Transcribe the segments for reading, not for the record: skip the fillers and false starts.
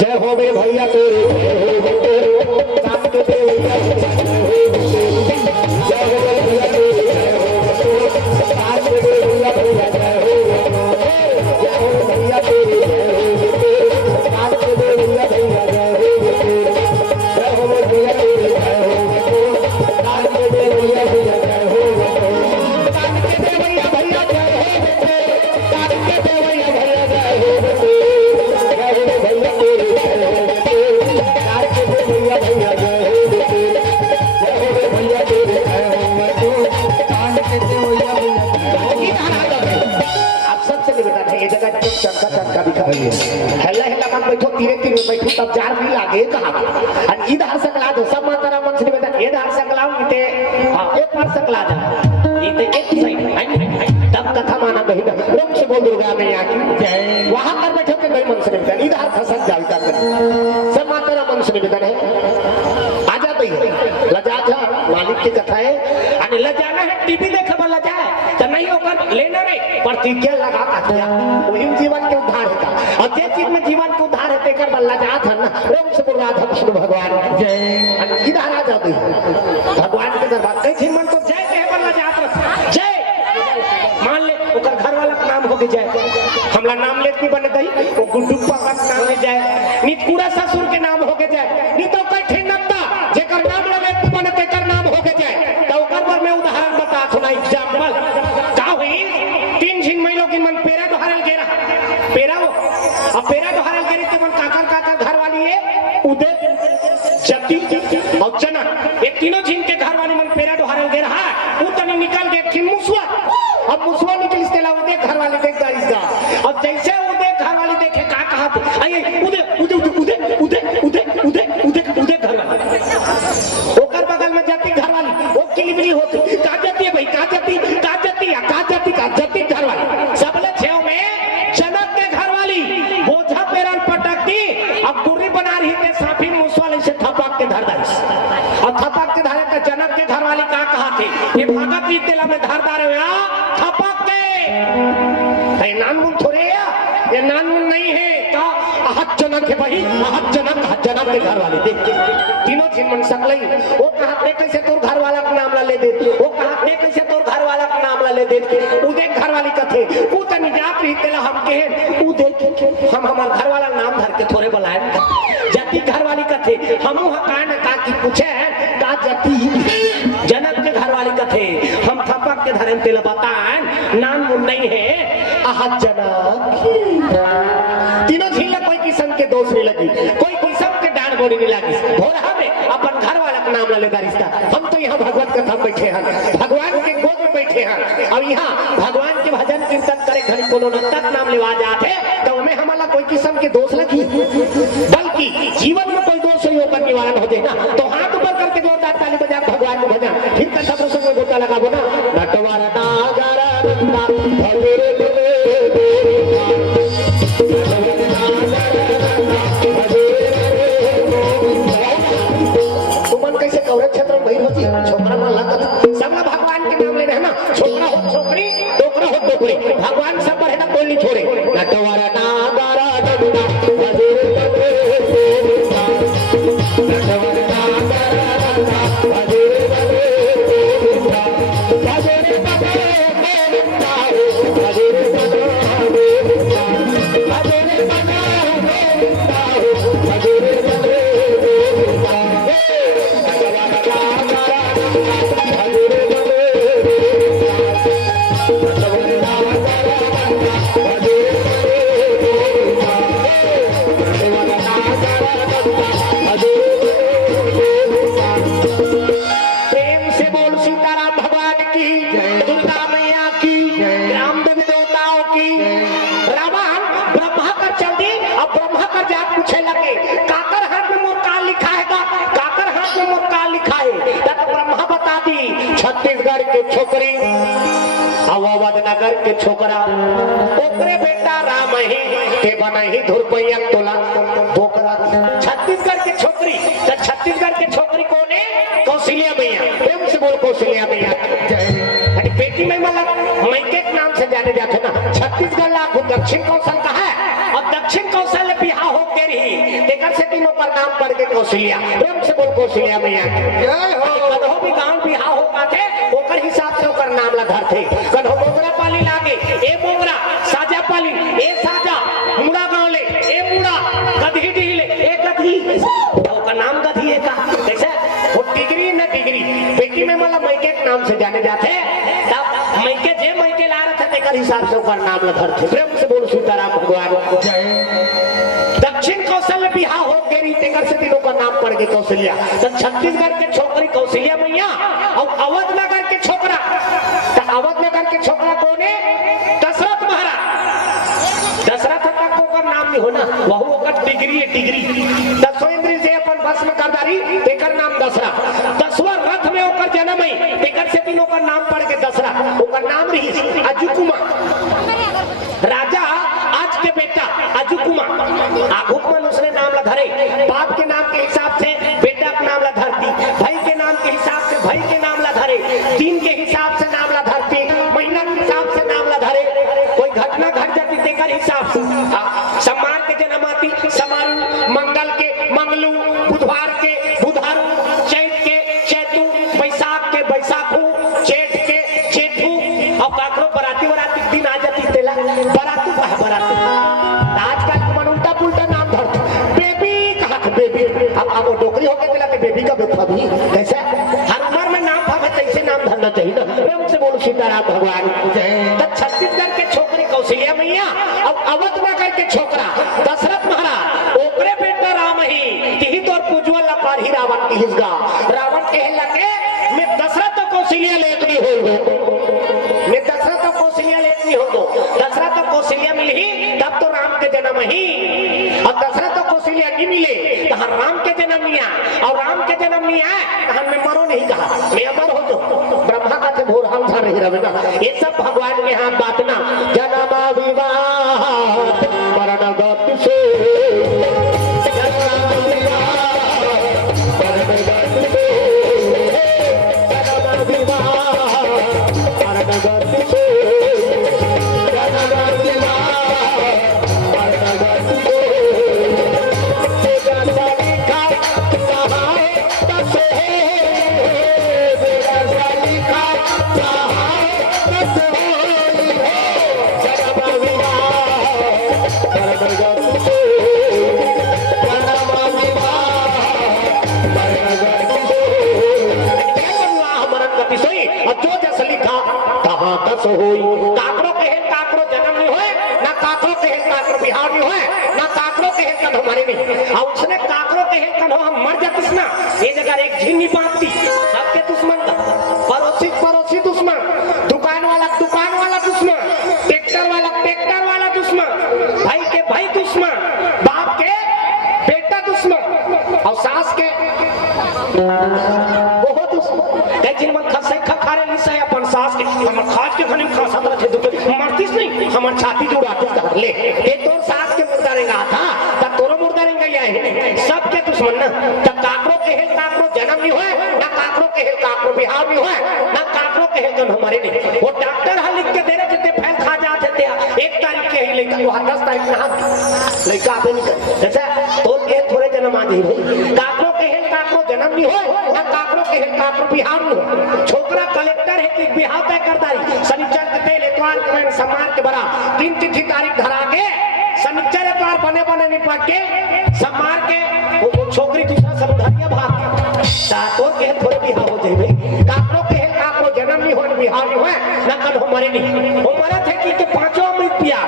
जय हो बे भैया तेरे, जय हो बे तेरे, नाम के दे भैया, जय हो बे तेरे, जय हो बे भैया तेरे, जय हो बे तेरे, नाम के दे भैया भैया, जय हो बे तेरे, जय हो भैया तेरे, जय हो बे तेरे, नाम के दे भैया भैया, जय हो बे तेरे, जय हो बे भैया तेरे, जय हो बे तेरे, नाम के दे भैया भैया, जय हो बे तेरे, नाम के दे भैया भैया, जय हो बे तेरे, नाम के दे भैया भैया, जय हो बे तेरे, जय हो बे भैया तेरे, जय हो बे तेरे, नाम के दे भैया भैया, जय हो बे तेरे, जय हो बे भैया तेरे, जय हो बे तेरे, नाम के दे भैया भैया। आप सबसे निवेदन है ये जगह चमका दिखाइए। हल्ला हल्ला मत बैठो, तीरे तीरे बैठो, तब जार भी लागे कहां और इधर सकला दो सब मातारा मन से निवेदन इधर सकलाओ इते हां एक बार सकला जा इते एक साइड तब कथा माना नहीं ना रोम से बोल दुर्गा मैया की जय। वहां पर बैठो के नहीं मन से निवेदन इधर खसक जाए कर सब मातारा मन से निवेदन है। आजा भाई लजा जा मालिक की कथा है और लजाना है टीवी देखे वाला जाए तो नहीं होकर लेना नहीं प्रतिज्ञा लगा का वही जीवन के उद्धार है और जे चीज में जीवन के उद्धार है तेकर बल्ला जात है ना रोम से बोल राधा कृष्ण भगवान जय। इधर आ जा भाई भगवान के दरबार कई थी मन तो जय कहे बल्ला जात जय मान ले ओकर घर वाला का नाम हो के जय हमला नाम लेत की बन गई वो गुड्डू पापा का नाम ले जाए नित पूरा ससुर के नाम हो के जाए नहीं तो कई थे नत्ता जेकर नाम लगे बन तेकर नाम हो के जाए तो ओकर पर मैं उदाहरण बता सुना एग्जांपल का हुई तीन झिन महिलों की मन पेरा दोहरल गेरा पेरा वो अब पेरा दोहरल गेरे के मन काकर काकर घर वाली है उदय जति और चना ये तीनों झिन के घर वाली मन पेरा दोहरल गेरा है उतनी निकल गए कि मुसवा अब मुसवा निकल इसके अलावा उदय घर वाली देख इसका अब जैसे उदय घर वाली देखे का कहा थे आइए उदय उदय उदय उदय उदय उदय उदय उदय घर वाली ओकर बगल में जाती घर वाली वो किलिबली होती का जाती है भाई का जाती का जाती या का जाती का जाती घर वाली सबले छेव में जनक के घर वाली बोझा पेरन पटकती अब गुर्री बना रही थे साफी मुसवाले से थपक के धर दस और थपक के धरे तो जनक के घर वाली का कहा थे ये भगत जी तेला में धर दारे थपक के नानमुन थोड़े ये नानमुन नहीं है का अहत जनक है भाई अहत जनक के घर वाले देख तीनों झिन मन सकलई वो कहा पे कैसे तोर घर वाला का नाम ला ले दे वो कहा पे कैसे तोर घर वाला का नाम ला ले दे उदे घर वाली कथे उ त निजात रही तेला हम के उदे हम हमार घर वाला नाम धर के थोड़े बुलाए जाति घर वाली कथे हमहु हकान का की पूछे का जाति जनक के घर वाली कथे हम थपक के धरन तेला बताएं नाम मुन नहीं है अहत जनक तीनों झील कोई किस्म के दोष नहीं लगी कोई किस्म के डांड बोली नहीं लगी भोरहा में अपन घर वाला का नाम ले रिश्ता हम तो यहाँ भगवत कथा बैठे हैं भगवान के गोद में बैठे हैं और यहाँ भगवान के भजन कीर्तन करे घड़ी कोनो तक नाम लेवा जाते तो हमें हमारा कोई किस्म के दोष लगी बल्कि जीवन में कोई दोष नहीं होकर निवारण हो जाए ना तो हाथ ऊपर करके जोरदार ताली बजा भगवान को भजन फिर कथा प्रसंग में गोता लगाबो ना नटवारा नागरा नंदा भवेरे क्षेत्र में होती छोकरा मन लागत सब भगवान के नाम ले रहे ना छोकरा हो छोकरी डोकरा हो डोकरी भगवान सब पर है ना कोई नहीं छोड़े नटवारा नागरा डंडा बजेरे बजेरे नटवारा नागरा डंडा बजेरे बजेरे बजेरे बजेरे छत्तीसगढ़ के छोकरी अवध नगर के छोकरा ओकरे बेटा राम ही के बना ही धुरपैया तोला बोकरा छत्तीसगढ़ के छोकरी तो छत्तीसगढ़ के छोकरी कौन है कौशल्या मैया प्रेम से बोल कौशल्या मैया अरे बेटी में मतलब मैके के नाम से जाने जाते ना छत्तीसगढ़ लाख दक्षिण कौशल का है और दक्षिण कौशल बिहार हो के रही ओकर नाम पड़ के कौशल्या। प्रेम से बोल कौशल्या मैया जय हो। कन्हो भी गांव बिहार होगा थे ओकर हिसाब से ओकर नाम ला धरथे। कन्हो मोगरा पाली लागे ए मोगरा, साजा पाली ए साजा, मुड़ा गांव ले ए मुड़ा, गधी ढीले ए गधी, ओकर नाम गधी है का कैसे वो डिग्री न डिग्री बेटी में मतलब मैके के नाम से जाने जाते तब मैके जे मैके ला रहे थे तेकर हिसाब से ओकर नाम ला धरथे। प्रेम से बोल सीताराम भगवान जय। दक्षिण कौशल बिहार हो गेरी तेकर से तीनों का नाम पड़ के कौशल्या। तो छत्तीसगढ़ के छोकरी कौशल्या मैया और अवध नगर के छोकरा, तो अवध नगर के छोकरा कौन है? दशरथ महाराज। दशरथ तक ओकर नाम नहीं होना वहु ओकर डिग्री है डिग्री। दसों इंद्रिय से अपन बस में करदारी तेकर नाम दशरथ। दसवां रथ में ओकर जन्म है तेकर से तीनों का नाम पड़ के दशरथ। ओकर नाम रही अजुकुमा। राजा आज के बेटा अजुकुमा आगुकुमन उसने नाम ला धरे। बाप के नाम के हिसाब से बेटा का नाम ला धरती, भाई के नाम के हिसाब से भाई के नाम ला धरे, दिन के हिसाब से नाम ला धरती, महीना के हिसाब से नाम ला धरे। कोई घटना घट जाती तेकर हिसाब से समार के जन्म आती समारू, मंगल के मंगलू, बुधवार के बुधारू, चैत के चैतू, बैसाख के बैसाखू, जेठ के जेठू। और काकरो बराती बराती दिन आ जाती तेला बरातू का बरातू। आजकल मन उल्टा पुल्टा नाम धरते बेबी कहा बेबी। अब वो डोकरी हो गए तेला के बेबी का बेटा भी कैसे हर उम्र में नाम भावे तैसे नाम धरना चाहिए ना। प्रेम से बोलो सीताराम भगवान जय। तो छत्तीसगढ़ के छोकरी कौशल्या मैया अब अवध नगर के छोकरा दशरथ महाराज ओकरे बेटा राम ही तिही तोर पूजवल अपार ही रावण की हिस्सा। रावण के लगे मैं दशरथ कौशल्या लेकनी हो मैं दशरथ कौशल्या लेकनी हो दशरथ कौशल्या मिली तब तो राम के जन्म ही। अब दशरथ कौशल्या नहीं मिले तो राम के जन्म नहीं आए और राम के जन्म नहीं आए तो मैं मरो नहीं कहा मैं अमर हो तो ब्रह्मा का से भोर हम नहीं रहे ना। ये सब भगवान के हाथ बात ना। जन्म विवाह मरण गति से काकरो के काकरो जन्म नहीं होए ना काकरो के काकरो बिहार नहीं होए ना काकरो के कन हमारे नहीं। और उसने काकरो के कन हो हम मर जातीस ना ये जगह एक झिन्नी बांधती सबके दुश्मन पड़ोसी पड़ोसी दुश्मन, दुकान वाला दुश्मन, ट्रैक्टर वाला दुश्मन, भाई के भाई दुश्मन, बाप के बेटा दुश्मन और सास के बहुत दुश्मन। कई मन खसे खखारे नहीं सही अपन सास के हमर खाज के खने खा सब रखे दुख मरतीस नहीं हमर छाती जुड़ाती ले ए तोर सास के मुर्दा रहेगा था त तोरो मुर्दा रहेगा ये सब के दुश्मन ना। त काकरो के काकरो जन्म नहीं होए ना काकरो के काकरो बिहार नहीं होए ना काकरो के कन हमारे नहीं। वो डॉक्टर हा लिख के दे रहे थे फैल खा जाते थे 1 तारीख के ही लेकर वो 10 तारीख ना लड़का आते नहीं कर जैसा तो के थोड़े जन्म आ जाए। काकरो के काकरो जन्म नहीं होए ना काकरो के काकरो बिहार नहीं हो। छोकरा कलेक्टर है कि बिहार तय करदारी शनिचर के तेल एतवार के समार के बड़ा 3 तिथि तारीख धरा के शनिचर एतवार बने बने निपट के समार के वो छोकरी दूसरा सब धरिया भाग सातों के थोड़े बिहार हो जाए। काकरो के काकरो जन्म नहीं हो बिहार नहीं हुए ना कल हमारे नहीं वो मरा थे कि 5 अमृत पिया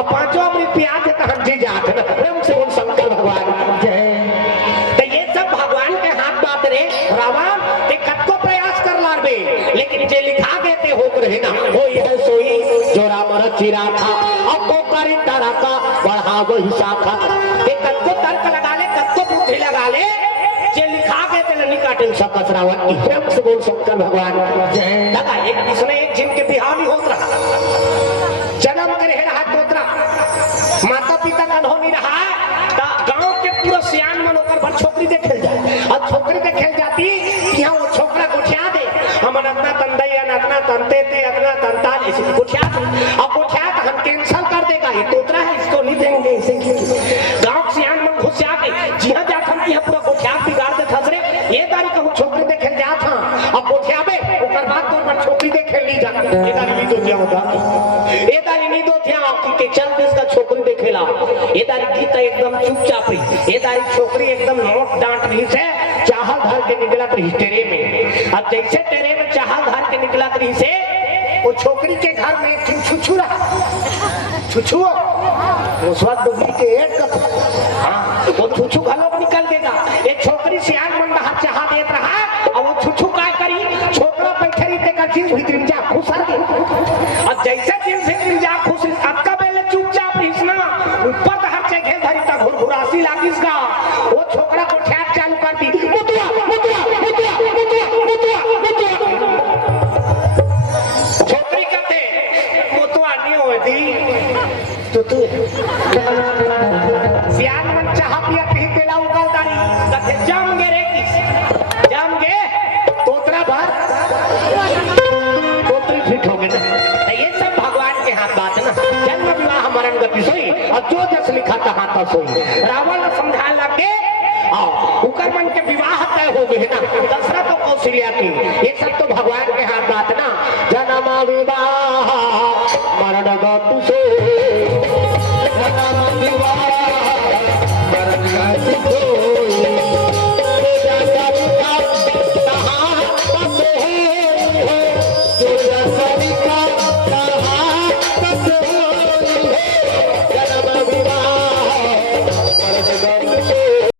अब 5 अमृत पिया थे तो हम जी जाते ना। प्रेम से बोल शंकर भगवान जय। तो ये सब भगवान के हाथ बात रे रावण ते कतको प्रयास कर लाबे लेकिन जे लिखा गए थे हो रहे ना हो यह सोई जो राम रचिरा था अब को करी तरह का बढ़ा वही शाखा। ये कतको तर्क लगा ले कतको बुद्धि लगा ले जे लिखा गए थे नहीं काटे सब कसरावत की। प्रेम से बोल शंकर भगवान जय। दादा एक इसने एक जिनके बिहार नहीं होत रहा जन्म करे रहा तोतरा माता पिता का नहीं रहा गांव के पूरा सियान मन होकर भर छोकरी दे खेल जाए और छोकरी दे खेल जाती यहाँ वो छोकरा गुठिया दे हम अपना तंदई अपना तंते थे अपना तंताल ऐसे गुठिया अब गुठिया हम कैंसल कर देगा ये तोतरा है इसको नहीं देंगे इसे गांव सियान मन घुस जाके जी हाँ होता ये दारी नी दो थिया के चल इसका छोकरी देखेला ये दारी गीता एकदम चुपचाप रही ये दारी छोकरी एकदम नोट डांट रही से चाहल धर के निकला रही टेरे में अब जैसे टेरे में चाहल धर के निकला रही से वो छोकरी के घर में एक छुछुरा छुछुओ वो स्वाद डुबली के एक कप हाँ वो छुछु घलों निकल देगा एक छोकरी सियान मन में हाथ चाहा देत रहा और वो छुछु काय करी छोकरा बैठे रही तेका जींस भीतर जा खुसर गई अब जैसे जींस भीतर जा खुस अक्का बेले चुपचाप रहीस ना ऊपर का हर जगह धरी ता घुरघुरासी लागिस का वो छोकरा को ठैक चालू कर दी मुतुआ मुतुआ मुतुआ मुतुआ मुतुआ मुतुआ छोकरी कहते मुतुआ नहीं होती तो सियान मन चाहा पिया पी के लाऊ गालदारी कथे जम गे रे किस जम गे तोतरा भर तोतरी फिट हो गए ना ये सब भगवान के हाथ बात ना जन्म विवाह मरण गति सोई और जो जस लिखा था हाथ सोई रावण ने समझा लगे उकर मन के विवाह तय हो गए ना दशरथ और कौशल्या की ये सब तो भगवान के हाथ बात ना जन्म विवाह